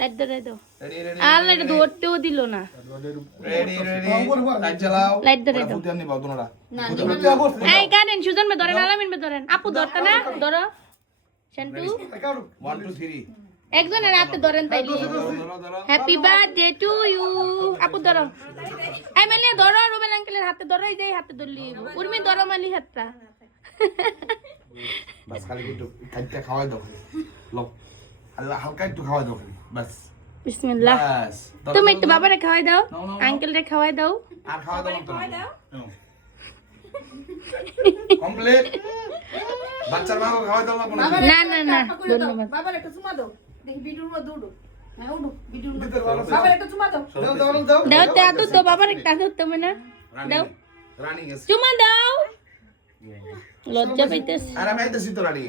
light দাও আর light ধরতেও দিল না লাইট দাও এই কারেন সুজন মে ধরেন আলামিন মে ধরেন আপু ধরতা না ধরো শান্তু 1 2 3 একজনের হাতে ধরেন তাইলে হ্যাপি বার্থডে টু ইউ আপু ধরো এই মেলে ধরো রুবেল আঙ্কেলের হাতে ধরো এই যে হাতে ধরলি উর্মি ধরো মালি হাতটা বাস খালি একটু কাটটা খাওয়াই দাও লো আল্লাহ হালকা একটু খাওয়াই দাও বাস বিসমিল্লাহ বাস তুমি একটু বাবারে খাওয়াই দাও আঙ্কেলরে খাওয়াই দাও আর খাওয়া দাও কমপ্লিট বাচ্চার মাকে খাওয়াই দাও না না না না ধন্যবাদ বাবার একটা চুমা দাও দেখি বিটুর মধ্যে উঠো হ্যাঁ উঠো বিটুর মধ্যে বাবার একটা চুমা দাও দাও তে আদু তো বাবার একটা দাও তুমি না দাও রানী চুমা দাও লজ্জা পাইতেছ আর আমি আইতেছি তো রানী